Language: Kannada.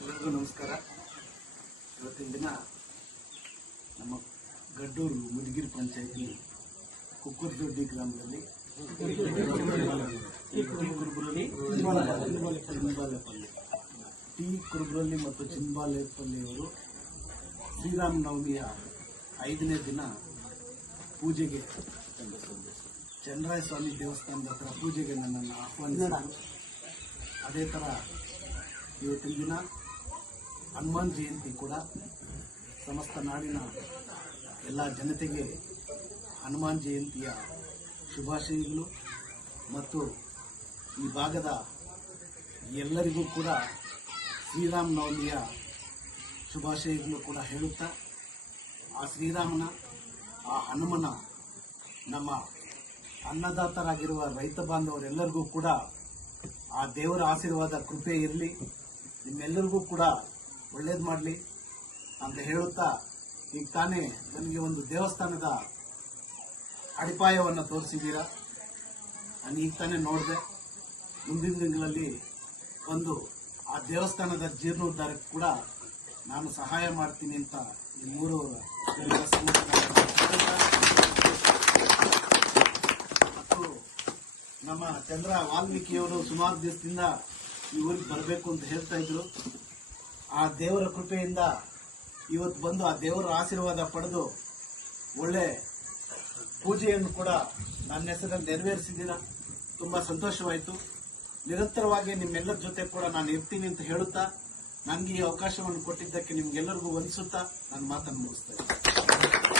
ಎಲ್ಲರಿಗೂ ನಮಸ್ಕಾರ ಇವತ್ತಿನ ನಮ್ಮ ಗಡ್ಡೂರು ಮುದುಗಿರಿ ಪಂಚಾಯಿತಿ ಕುಕ್ಕುರ್ದೊಡ್ಡಿ ಗ್ರಾಮದಲ್ಲಿ ಚಿಂಬಾಲೆಪಲ್ಲಿ ಟಿ ಕುರುಬರಳ್ಳಿ ಮತ್ತು ಚಿಂಬಾಲೆಪಲ್ಲಿಯವರು ಶ್ರೀರಾಮನವಮಿಯ ಐದನೇ ದಿನ ಪೂಜೆಗೆ ಚಂದ್ರಾಯ ಸ್ವಾಮಿ ದೇವಸ್ಥಾನದ ಹತ್ರ ಪೂಜೆಗೆ ನನ್ನನ್ನು ಆಹ್ವಾನಿಸಿದ ಅದೇ ಥರ ಇವತ್ತಿನ ದಿನ ಹನುಮಾನ್ ಜಯಂತಿ ಕೂಡ ಸಮಸ್ತ ನಾಡಿನ ಎಲ್ಲ ಜನತೆಗೆ ಹನುಮಾನ್ ಜಯಂತಿಯ ಶುಭಾಶಯಗಳು ಮತ್ತು ಈ ಭಾಗದ ಎಲ್ಲರಿಗೂ ಕೂಡ ಶ್ರೀರಾಮನವಮಿಯ ಶುಭಾಶಯಗಳು ಕೂಡ ಹೇಳುತ್ತಾ ಆ ಶ್ರೀರಾಮನ, ಆ ಹನುಮನ, ನಮ್ಮ ಅನ್ನದಾತರಾಗಿರುವ ರೈತ ಬಾಂಧವರೆಲ್ಲರಿಗೂ ಕೂಡ ಆ ದೇವರ ಆಶೀರ್ವಾದ ಕೃಪೆ ಇರಲಿ. ನಿಮ್ಮೆಲ್ಲರಿಗೂ ಕೂಡ ಒಳ್ಳೇದು ಮಾಡಲಿ ಅಂತ ಹೇಳುತ್ತಾ ಈಗ ತಾನೇ ನನಗೆ ಒಂದು ದೇವಸ್ಥಾನದ ಅಡಿಪಾಯವನ್ನು ತೋರಿಸಿದ್ದೀರಾ? ನಾನು ಈಗ ತಾನೇ ನೋಡಿದೆ, ಮುಂದಿನ ದಿನಗಳಲ್ಲಿ ಒಂದು ಆ ದೇವಸ್ಥಾನದ ಜೀರ್ಣೋದ್ಧಾರಕ್ಕೆ ಕೂಡ ನಾನು ಸಹಾಯ ಮಾಡ್ತೀನಿ ಅಂತ ಈ ಮೂರು ನಮ್ಮ ಚಂದ್ರ ವಾಲ್ಮೀಕಿಯವರು ಸುಮಾರು ದಿವಸದಿಂದ ಈ ಊರಿಗೆ ಬರಬೇಕು ಅಂತ ಹೇಳ್ತಾ ಇದ್ರು. ಆ ದೇವರ ಕೃಪೆಯಿಂದ ಇವತ್ತು ಬಂದು ಆ ದೇವರ ಆಶೀರ್ವಾದ ಪಡೆದು ಒಳ್ಳೆ ಪೂಜೆಯನ್ನು ಕೂಡ ನನ್ನ ಹೆಸರಲ್ಲಿ ನೆರವೇರಿಸಿದ್ದೀರ. ತುಂಬಾ ಸಂತೋಷವಾಯಿತು. ನಿರಂತರವಾಗಿ ನಿಮ್ಮೆಲ್ಲರ ಜೊತೆ ಕೂಡ ನಾನು ಇರ್ತೀನಿ ಅಂತ ಹೇಳುತ್ತಾ ನನಗೆ ಈ ಅವಕಾಶವನ್ನು ಕೊಟ್ಟಿದ್ದಕ್ಕೆ ನಿಮ್ಗೆಲ್ಲರಿಗೂ ವಂದಿಸುತ್ತಾ ನನ್ನ ಮಾತನ್ನು ಮುಗಿಸ್ತಾ